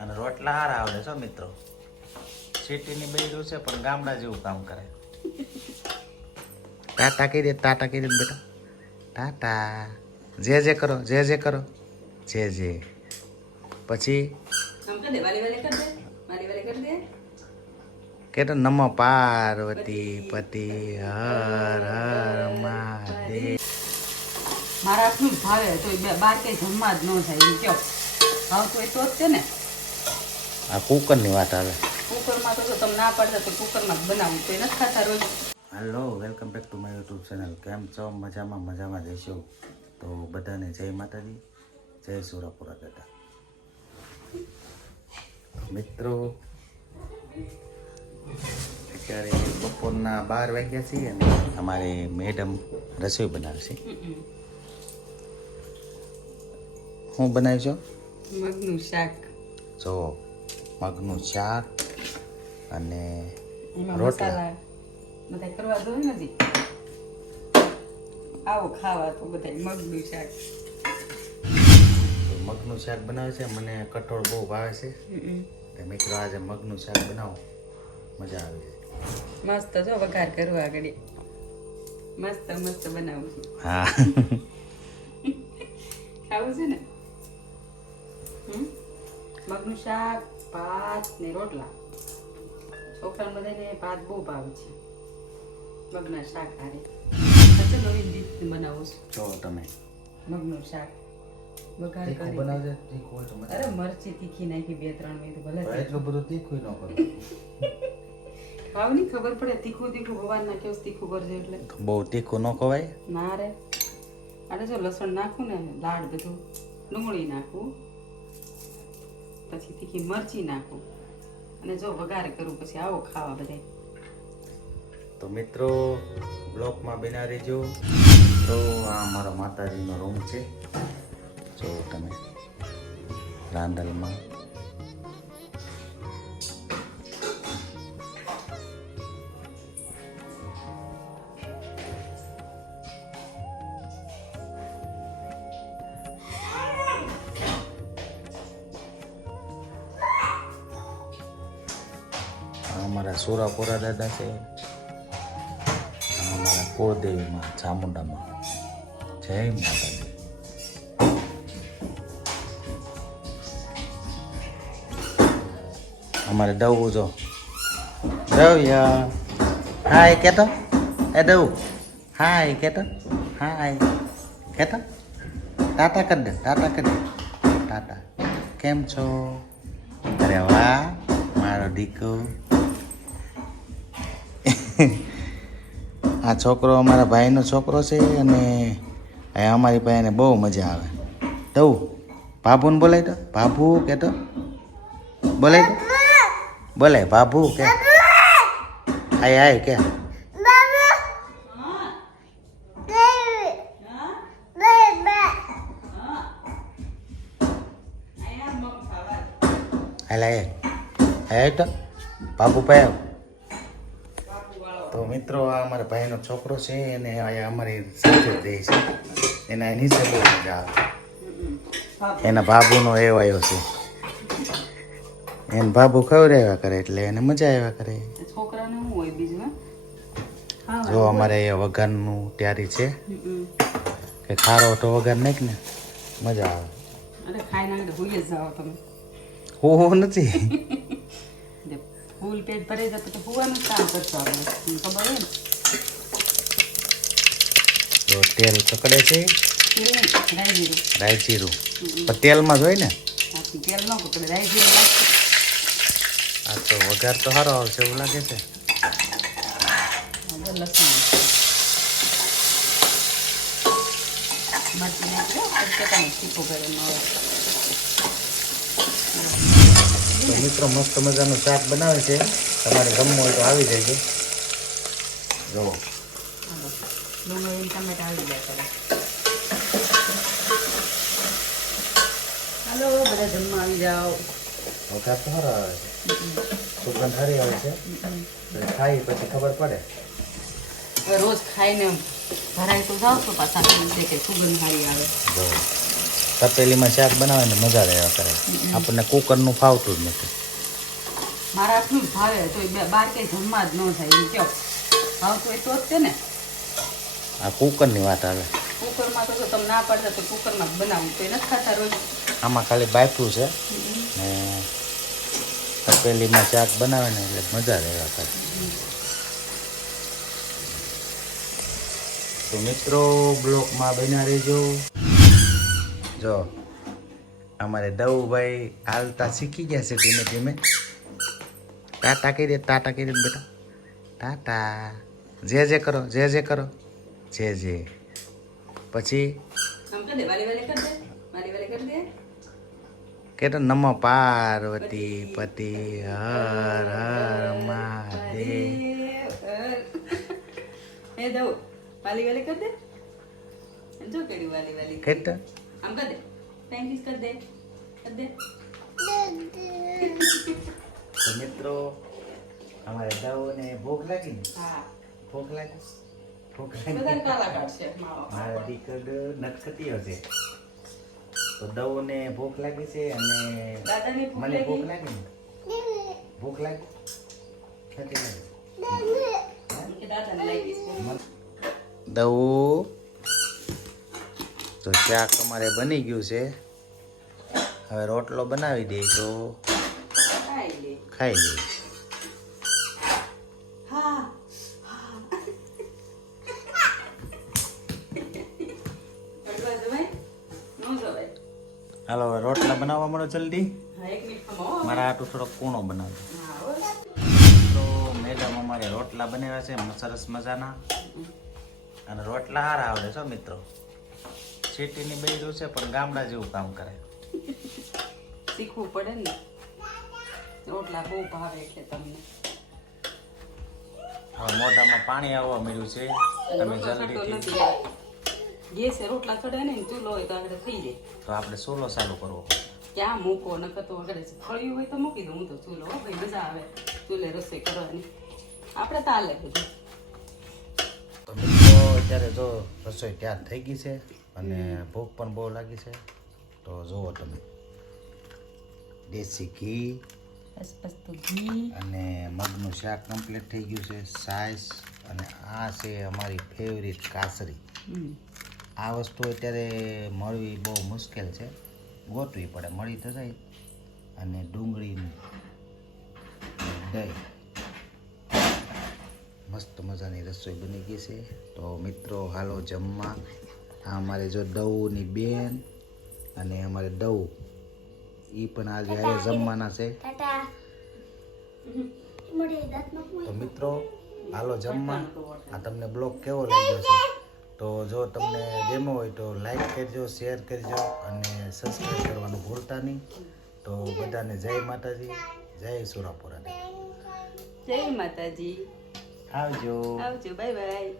અને રોટલા હારા આવડે છો મિત્રો. સિટીની બૈરું છે પણ ગામડા જેવું કામ કરે. ટાટા કરી દે, ટાટા કરી દે બેટા. ટાટા. જે કરો, જે કરો. જે. પછી કે નમો પાર્વતી પતિ હર હર મહાદેવ. મારા આટલું જ ભાવે તો બાર કઈ જમવા જ ન થાય એમ કયો ભાવતું હોય તો જ છે ને. આ કુકરની વાત આવે. કુકરમાં તો જો તમે ના પાડતા તો કુકરમાં જ બનાવું તો એ નથી ખાતા રોજ. Hello, welcome back to my YouTube channel. કેમ છો? મજામાં જઈશો. તો બધાને જય માતાજી, જય સુરાપુરા દાદા. મિત્રો અત્યારે બપોરના 12 વાગ્યા છીએ અને અમારે મેડમ રસોઈ બનાવશે. શું બનાવીશો? મગનું શાક. જો મગનું શાક અને એમાં રોટલા. મસાલા બધા કરવા દો નથી. આવો ખાવા તો બધા મગનું શાક. મગનું શાક બનાવે છે. મને કઠોળ બહુ ભાવે છે. મિત્રો આજે મગનું શાક બનાવો, મજા આવે છે. મસ્ત જો વઘાર કરવા આગળ મસ્ત બનાવું છું. હા. ખાવું છે ને. મગનું શાક, ભાત ને રોટલા. છોકરાને બધાને ભાત બહુ ભાવે છે. મગના શાક હારે નવીન રીત બનાવું છું. જો તમે મગનું શાક વઘાર તીખું કરી. બનાવજો. તીખું હોય તો મજા અરે મરચી તીખી નાખી 2-3 મિનિટ ભલે આવે. એટલું બધું તીખું ન કરો. ખાવ ની ખબર પડે તીખું ભગવાન ના કેવું તીખું કરજો એટલે. બહુ તીખું ન ખવાય. ના રે અરે જો લસણ નાખું ને લાડ બધું ડુંગળી નાખું પછી તીખી મરચી નાખું અને જો વઘાર કરું પછી આવો ખાવા બધા. તો મિત્રો બ્લોકમાં બના રહેજો. તો આ અમારો માતાજીનો રૂમ છે. જો તમે રાંદલમાં અમારા સુરાપુરા દાદા છે. અમારા કુળદેવીમાં ચામુંડામાં. જય માતાજી. અમારે દવું જો દવ્ય હાય કેતો એ દવું હાય કેતો હાય કેતો ટાટા કરી દે ટાટા કેમ છો? અરે વાહ મારો દીકો. આ છોકરો અમારા ભાઈનો છોકરો છે અને અમારી ભાઈને બહુ મજા આવે. દવું બાબુને બોલાય તો બાબુ કેતો બોલાય તો બોલે બાબુ કે આય કે આય તો બાબુ પાય. તો મિત્રો આ અમારા ભાઈનો છોકરો છે અને અહીંયા અમારી સાથે જ રહે છે. એના નીચે બહુ મજા આવે. એના બાબુનો એવો આવ્યો છે. એને બાબુ ખવડાવ્યા કરે એટલે એને મજા આવ્યા કરે. છોકરાને શું હોય બીજું? જો અમારે એ વઘારનું તૈયારી છે કે ખારો તો વઘાર નાખ ને મજા આવે. અરે ખાઈ નાખે ભૂલી જ જાઓ તમે. હું નથી. ફૂલ પેટ ભરાઈ જાય તો હોવાનું કામ કરશો આપણે ખબર હોય ને. તો તેલ પકડે છે. રાઈ રાઈ જીરું પણ તેલમાં જ હોય ને. તેલ ન પકડે રાઈ જીરું નાખો. આ તો વઘાર તો સારો આવશે એવું લાગે છે. લસણ મરચી નાખી તીખું કરે તો મિત્રો મસ્ત મજાનું શાક બનાવે છે. તમારે ગમવું હોય તો આવી જાય છે. જો ડુંગળી ટમેટા આવી ગયા કરે. હાલો બધા જમવા આવી જાઓ. વઘાર તો સારો આવે છે. સુગંધ સારી આવે છે. ખાઈ પછી ખબર પડે. રોજ ખાઈને ભરાય તો જાઓ છો પાછા કે સુગંધ સારી આવે. જો તપેલીમાં શાક બનાવે ને મજા રહ્યા કરે. આપણને કુકરનું ફાવતું જ નથી. મારા આટલું જ ભાવે તો બાર કે જમવા જ ન થાય એમ કહો ભાવતું હોય તો જ છે ને. આ કુકરની વાત હાલે. કુકરમાં તો જો તમે ના પાડતા તો કુકરમાં જ બનાવું તો એ નથી ખાતા રોજ. આમાં ખાલી બાફું છે ને તપેલીમાં શાક બનાવે ને એટલે મજા રહ્યા કરે. તો મિત્રો બ્લોકમાં બન્યા રહેજો. જો અમારે દવુભાઈ હાલતા શીખી ગયા છે ધીમે ધીમે. ટાટા કહી દે બેટા. ટાટા જે કરો જે કરો જે પછી આમ કરી દે વાલી વાલી કરી દે કેતો નમો પાર્વતી પતિ હર હર મહાદેવ. એ દઉં વાલી વાલી કરી દે. જો કેડી વાલી વાલી કેતો આમ કરી દે. થેન્ક યુ કરી દે. તો મિત્રો અમારે દવને ભૂખ લાગી ને હા ભૂખ લાગી બધા કાલા કાઢશે મારા દીકરો નટખટી હશે. તો દવને ભૂખ લાગી છે અને દાદાની ભૂખ મને ભૂખ લાગી. લાગી ને ભૂખ લાગી નથી લાગી. કે દાદાને લાગી છે. દવું તો શાક અમારે બની ગયું છે. હવે રોટલો બનાવી દે તો ખાઈ લે. ખાઈ લઈએ. હા અડવા જવાય નો જવાય. હાલો હવે રોટલા બનાવવા મળો જલ્દી. હા 1 મિનિટ ખમો. મારા આટલું થોડોક કૂણો બનાવજો. હા હો. તો મેડમ અમારે રોટલા બનાવ્યા છે સરસ મજાના. અને રોટલા હારા આવડે છો મિત્રો. સિટીની બૈરું છે પણ ગામડા જેવું કામ કરે. શીખવું પડે ને. રોટલા બહુ ભાવે એટલે તમને. હવે મોઢામાં પાણી આવવા મળ્યું છે. તમે જલ્દીથી ગેસે રોટલા ચડે ને ચૂલો હોય તો આગળ થઈ જાય. તો આપણે સોલો ચાલુ કરવો. ક્યાં મૂકો નકર તો આગળ ફળ્યું હોય તો મૂકી દઉં હું તો ચૂલો. હો ભાઈ મજા આવે ચૂલે રસોઈ કરવાની. આપણે તાલે બધું. તો મિત્રો અત્યારે જો રસોઈ તૈયાર થઈ ગઈ છે અને ભૂખ પણ બહુ લાગી છે. તો જુઓ તમે દેશી ઘી બસ તો ઘી અને મગનું શાક કમ્પ્લીટ થઈ ગયું છે. સાઈઝ અને આ છે અમારી ફેવરિટ કાસરી. આ વસ્તુ અત્યારે મળવી બહુ મુશ્કેલ છે. ગોતવી પડે મળી તો જાય. અને ડુંગળી દહીં મસ્ત મજાની રસોઈ બની ગઈ છે. તો મિત્રો હાલો જમવા. આ અમારે જો દવની બેન અને અમારે દવ એ પણ આજે જમવાના છે. તો મિત્રો હાલો જમવા. આ તમને બ્લોગ કેવો લાગ્યો છે તો જો તમને ગમ્યો હોય તો લાઈક કરજો, શેર કરજો અને સબસ્ક્રાઈબ કરવાનું ભૂલતા નહીં. તો બધાને જય માતાજી, જય સુરાપુરા. જય માતાજી. આવજો. આવજો. Bye bye.